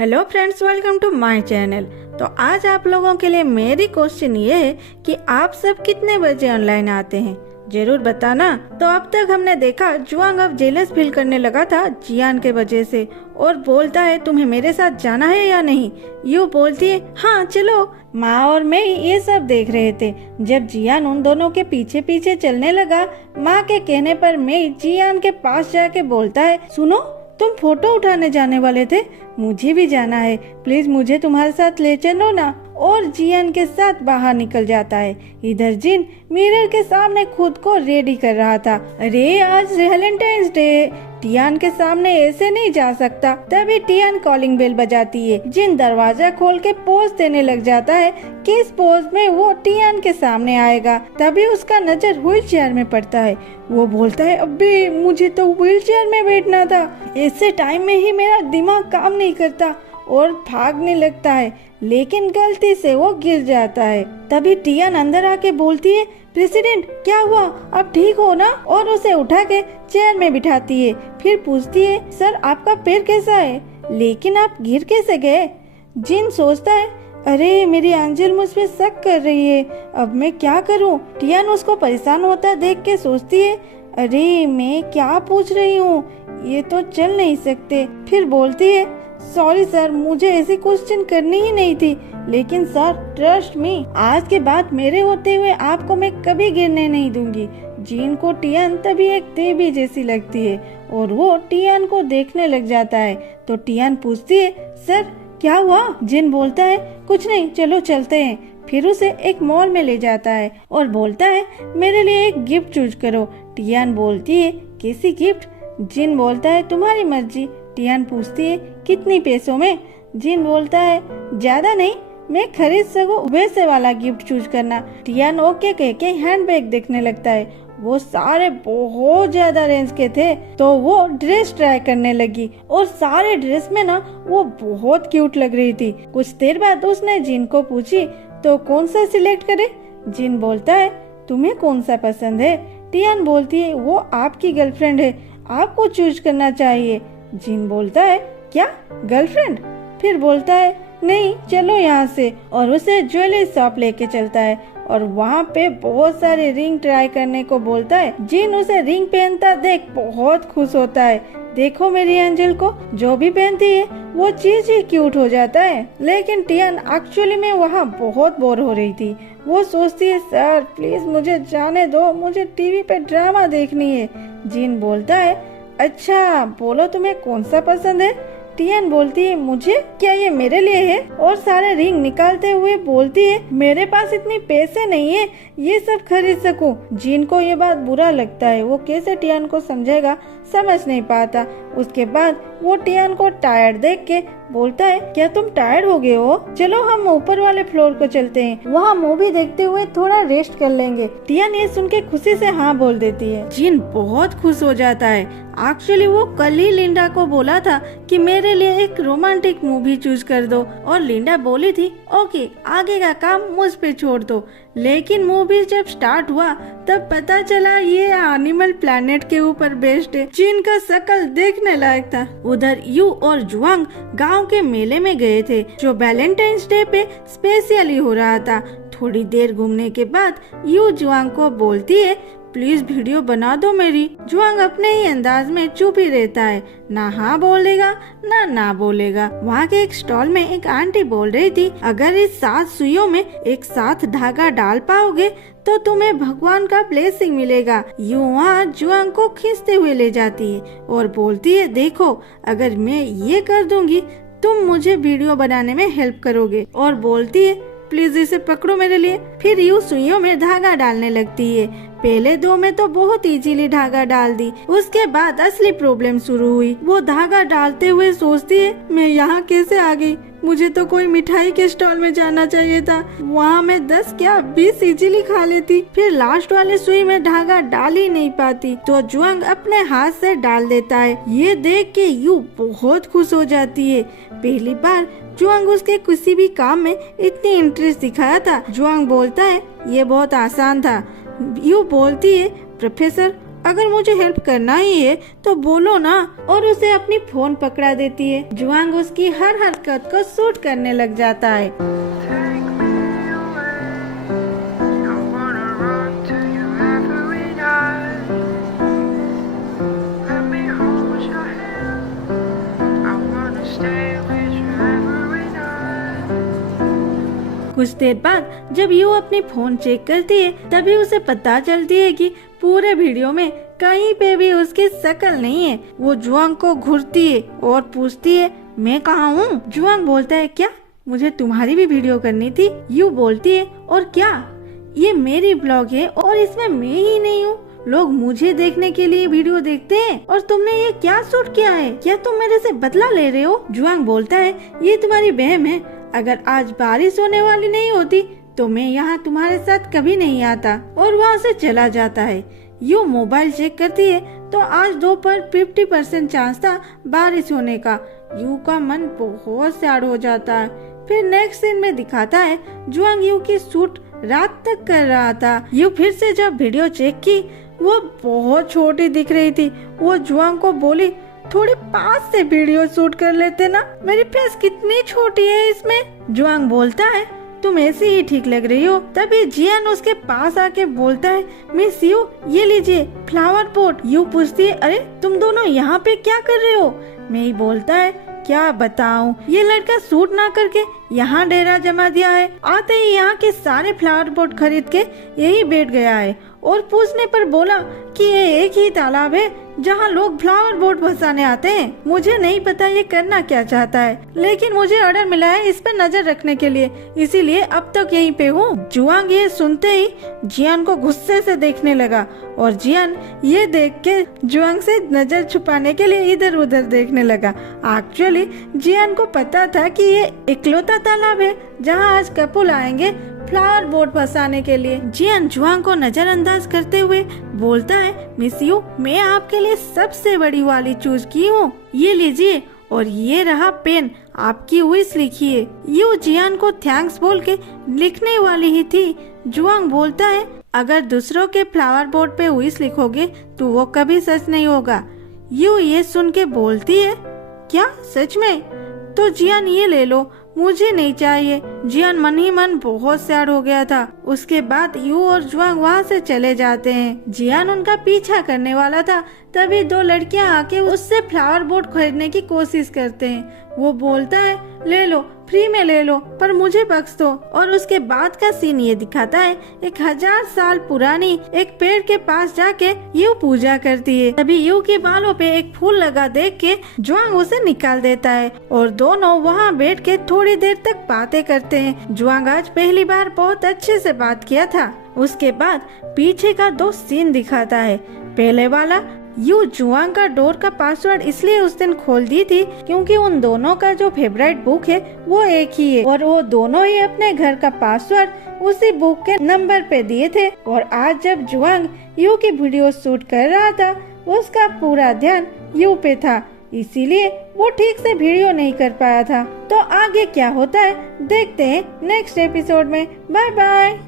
Hello friends, welcome to my channel. तो आज आप लोगों के लिए मेरी क्वेश्चन ये है कि आप सब कितने बजे ऑनलाइन आते हैं, जरूर बताना। तो अब तक हमने देखा जुआंग अब जेलस फील करने लगा था जियान के वजह से और बोलता है तुम्हें मेरे साथ जाना है या नहीं। यू बोलती है हाँ चलो। माँ और मैं ये सब देख रहे थे जब जियान उन दोनों के पीछे पीछे चलने लगा। माँ के कहने पर मैं जियान के पास जाके बोलता है सुनो, तुम फोटो उठाने जाने वाले थे, मुझे भी जाना है, प्लीज मुझे तुम्हारे साथ ले चलो ना। और जियान के साथ बाहर निकल जाता है। इधर जिन मिरर के सामने खुद को रेडी कर रहा था। अरे आज वैलेंटाइंस डे है, टियान के सामने ऐसे नहीं जा सकता। तभी टियान कॉलिंग बेल बजाती है। जिन दरवाजा खोल के पोज देने लग जाता है किस पोज में वो टियान के सामने आएगा। तभी उसका नजर व्हील चेयर में पड़ता है। वो बोलता है अबे मुझे तो व्हील चेयर में बैठना था। ऐसे टाइम में ही मेरा दिमाग काम नहीं करता और भागने लगता है, लेकिन गलती से वो गिर जाता है। तभी टियान अंदर आके बोलती है प्रेसिडेंट क्या हुआ, आप ठीक हो ना? और उसे उठा के चेयर में बिठाती है। फिर पूछती है सर आपका पैर कैसा है, लेकिन आप गिर कैसे गए? जिन सोचता है अरे मेरी एंजल मुझ पे शक कर रही है, अब मैं क्या करूं? टियान उसको परेशान होता देख के सोचती है अरे मैं क्या पूछ रही हूँ, ये तो चल नहीं सकते। फिर बोलती है सॉरी सर, मुझे ऐसी क्वेश्चन करनी ही नहीं थी, लेकिन सर ट्रस्ट मी, आज के बाद मेरे होते हुए आपको मैं कभी गिरने नहीं दूंगी। जीन को टियान तभी एक देवी जैसी लगती है और वो टियान को देखने लग जाता है। तो टियान पूछती है सर क्या हुआ? जिन बोलता है कुछ नहीं, चलो चलते हैं। फिर उसे एक मॉल में ले जाता है और बोलता है मेरे लिए एक गिफ्ट चूज करो। टियान बोलती है कैसी गिफ्ट? जिन बोलता है तुम्हारी मर्जी। टियान पूछती है कितनी पैसों में? जिन बोलता है ज्यादा नहीं, मैं खरीद सकूं वैसे वाला गिफ्ट चूज करना। टियान ओके कह के हैंडबैग देखने लगता है। वो सारे बहुत ज्यादा रेंज के थे। तो वो ड्रेस ट्राई करने लगी और सारे ड्रेस में ना वो बहुत क्यूट लग रही थी। कुछ देर बाद उसने जिन को पूछी तो कौन सा सिलेक्ट करे? जिन बोलता है तुम्हें कौन सा पसंद है? टियान बोलती है वो आपकी गर्लफ्रेंड है, आपको चूज करना चाहिए। जिन बोलता है क्या गर्लफ्रेंड? फिर बोलता है नहीं चलो यहाँ से, और उसे ज्वेलरी शॉप लेके चलता है और वहाँ पे बहुत सारे रिंग ट्राई करने को बोलता है। जिन उसे रिंग पहनता देख बहुत खुश होता है। देखो मेरी एंजल को जो भी पहनती है वो चीज ही क्यूट हो जाता है। लेकिन टियान एक्चुअली में वहाँ बहुत बोर हो रही थी। वो सोचती है सर प्लीज मुझे जाने दो, मुझे टीवी पे ड्रामा देखनी है। जिन बोलता है अच्छा बोलो तुम्हें कौन सा पसंद है? टियान बोलती है मुझे, क्या ये मेरे लिए है? और सारे रिंग निकालते हुए बोलती है मेरे पास इतने पैसे नहीं है ये सब खरीद सकूं। जिन को ये बात बुरा लगता है, वो कैसे टियान को समझेगा समझ नहीं पाता। उसके बाद वो टियान को टायर्ड देख के बोलता है क्या तुम टायर्ड हो गए हो? चलो हम ऊपर वाले फ्लोर को चलते हैं, वहाँ मूवी देखते हुए थोड़ा रेस्ट कर लेंगे। टियान ये सुन के खुशी से हाँ बोल देती है। जिन बहुत खुश हो जाता है। एक्चुअली वो कल ही लिंडा को बोला था कि मेरे लिए एक रोमांटिक मूवी चूज कर दो और लिंडा बोली थी ओके आगे का काम मुझ पे छोड़ दो। लेकिन मूवी जब स्टार्ट हुआ तब पता चला ये एनिमल प्लेनेट के ऊपर बेस्ड है। जिन का शकल देखने लायक था। उधर यू और जुआंग गांव के मेले में गए थे जो वैलेंटाइंस डे पे स्पेशली हो रहा था। थोड़ी देर घूमने के बाद यू जुआंग को बोलती है प्लीज वीडियो बना दो मेरी। जुआंग अपने ही अंदाज में चुप ही रहता है, ना हाँ बोलेगा ना बोलेगा। वहाँ के एक स्टॉल में एक आंटी बोल रही थी अगर इस 7 सुइयों में एक साथ धागा डाल पाओगे तो तुम्हें भगवान का ब्लेसिंग मिलेगा। यूं वहाँ जुआंग को खींचते हुए ले जाती है और बोलती है देखो अगर मैं ये कर दूंगी तुम मुझे वीडियो बनाने में हेल्प करोगे। और बोलती है प्लीज इसे पकड़ो मेरे लिए। फिर यूं सुइयों में धागा डालने लगती है। पहले 2 में तो बहुत इजीली धागा डाल दी। उसके बाद असली प्रॉब्लम शुरू हुई। वो धागा डालते हुए सोचती है मैं यहाँ कैसे आ गई, मुझे तो कोई मिठाई के स्टॉल में जाना चाहिए था, वहाँ मैं 10 क्या 20 इजीली खा लेती। फिर लास्ट वाले सुई में धागा डाल ही नहीं पाती तो जुआंग अपने हाथ से डाल देता है। ये देख के यू बहुत खुश हो जाती है। पहली बार जुआंग उसके किसी भी काम में इतनी इंटरेस्ट दिखाया था। जुआंग बोलता है ये बहुत आसान था। यू बोलती है प्रोफेसर अगर मुझे हेल्प करना ही है तो बोलो ना, और उसे अपनी फोन पकड़ा देती है। जुआंग उसकी हर हरकत को शूट करने लग जाता है। कुछ देर बाद जब यू अपनी फोन चेक करती है तभी उसे पता चलती है कि पूरे वीडियो में कहीं पे भी उसकी शक्ल नहीं है। वो जुआंग को घूरती है और पूछती है, मैं कहाँ हूँ? जुआंग बोलता है, क्या मुझे तुम्हारी भी वीडियो करनी थी? यू बोलती है, और क्या, ये मेरी ब्लॉग है और इसमें मैं ही नहीं हूँ। लोग मुझे देखने के लिए वीडियो देखते हैं और तुमने ये क्या शूट किया है? क्या तुम मेरे से बदला ले रहे हो? जुआंग बोलता है, ये तुम्हारी बहन है। अगर आज बारिश होने वाली नहीं होती तो मैं यहाँ तुम्हारे साथ कभी नहीं आता, और वहाँ से चला जाता है। यू मोबाइल चेक करती है तो आज दोपहर 50% चांस था बारिश होने का। यू का मन बहुत सैड हो जाता है। फिर नेक्स्ट सीन में दिखाता है जुआंग यू की शूट रात तक कर रहा था। यू फिर से जब वीडियो चेक की वो बहुत छोटी दिख रही थी। वो जुआंग को बोली, थोड़ी पास से वीडियो शूट कर लेते ना, मेरी फेस कितनी छोटी है इसमें। जुआंग बोलता है, तुम ऐसे ही ठीक लग रही हो। तभी जियान उसके पास आके बोलता है, मिस यू, ये लीजिए फ्लावर पॉट। यू पूछती है, अरे तुम दोनों यहाँ पे क्या कर रहे हो? मैं बोलता है, क्या बताऊं, ये लड़का शूट ना करके यहाँ डेरा जमा दिया है। आते ही यहाँ के सारे फ्लावर पॉट खरीद के यही बैठ गया है, और पूछने पर बोला कि ये एक ही तालाब है जहाँ लोग फ्लावर बोट बसाने आते हैं। मुझे नहीं पता ये करना क्या चाहता है, लेकिन मुझे ऑर्डर मिला है इस पर नजर रखने के लिए, इसीलिए अब तक यहीं पे हूँ। जुआंग ये सुनते ही जियान को गुस्से से देखने लगा, और जियान ये देख के जुआंग से नजर छुपाने के लिए इधर उधर देखने लगा। एक्चुअली जियान को पता था कि ये इकलौता तालाब है जहाँ आज कपल आएंगे फ्लावर बोट बसाने के लिए। जियान जुआंग को नजरअंदाज करते हुए बोलता है, मिस यू, मैं आपके लिए सबसे बड़ी वाली चूज की हूँ, ये लीजिए, और ये रहा पेन, आपकी विश लिखिए। यू जियान को थैंक्स बोल के लिखने वाली ही थी। जुआंग बोलता है, अगर दूसरों के फ्लावर बोट पे विश लिखोगे तो वो कभी सच नहीं होगा। यू ये सुन के बोलती है, क्या सच में? तो जियान ये ले लो, मुझे नहीं चाहिए। जियान मन ही मन बहुत सैड हो गया था। उसके बाद यू और जुआंग वहाँ से चले जाते हैं। जियान उनका पीछा करने वाला था, तभी दो लड़कियां आके उससे फ्लावर बोट खरीदने की कोशिश करते हैं। वो बोलता है, ले लो, फ्री में ले लो, पर मुझे बख्श दो। और उसके बाद का सीन ये दिखाता है, 1000 साल पुरानी एक पेड़ के पास जाके यू पूजा करती है। तभी यू के बालों पे एक फूल लगा देख के जुआंग उसे निकाल देता है, और दोनों वहाँ बैठ के थोड़ी देर तक बातें करते हैं। जुआंग आज पहली बार बहुत अच्छे से बात किया था। उसके बाद पीछे का 2 सीन दिखाता है। पहले वाला, यू जुआंग का डोर का पासवर्ड इसलिए उस दिन खोल दी थी क्योंकि उन दोनों का जो फेवरेट बुक है वो एक ही है, और वो दोनों ही अपने घर का पासवर्ड उसी बुक के नंबर पे दिए थे। और आज जब जुआंग यू की वीडियो शूट कर रहा था, उसका पूरा ध्यान यू पे था, इसीलिए वो ठीक से वीडियो नहीं कर पाया था। तो आगे क्या होता है देखते हैं नेक्स्ट एपिसोड में। Bye bye.